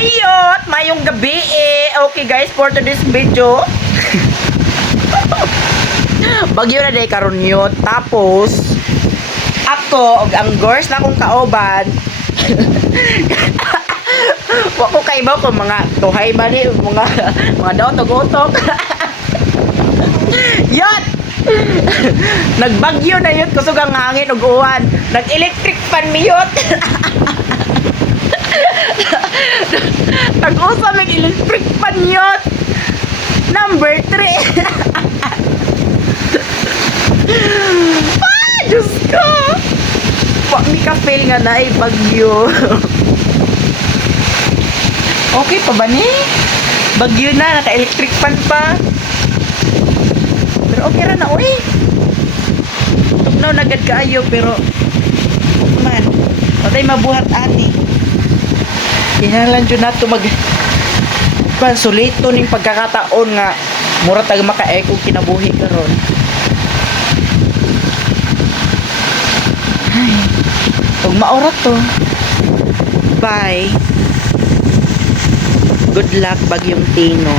Ayot! Mayong gabi eh. Okay guys, for today's video. Bagyo na day karon yun. Tapos, ako, og ang girls na akong kaoban. Wa ko kaibaw ko mga tuhay ba ni mga daw tugutok. Yun! Nagbagyo na yun kusog ang hangin ug uwan. Nag-electric fan mi yun. Nag-usa may electric fan yun. Number 3. Ah, Diyos ko. Wag mi ka fail nga na bagyo. Okay pa ba ni? Bagyo na, naka-electric fan pa. Pero okay ra na, uy. Tugnaw na agad kaayo, pero man, patay mabuhat ani. Kinalan dyan nato solito ning pagkakataon nga mura tag maka-echo kinabuhi karon. Ay, pag maorat to. Bye. Good luck, Bagyong Tino.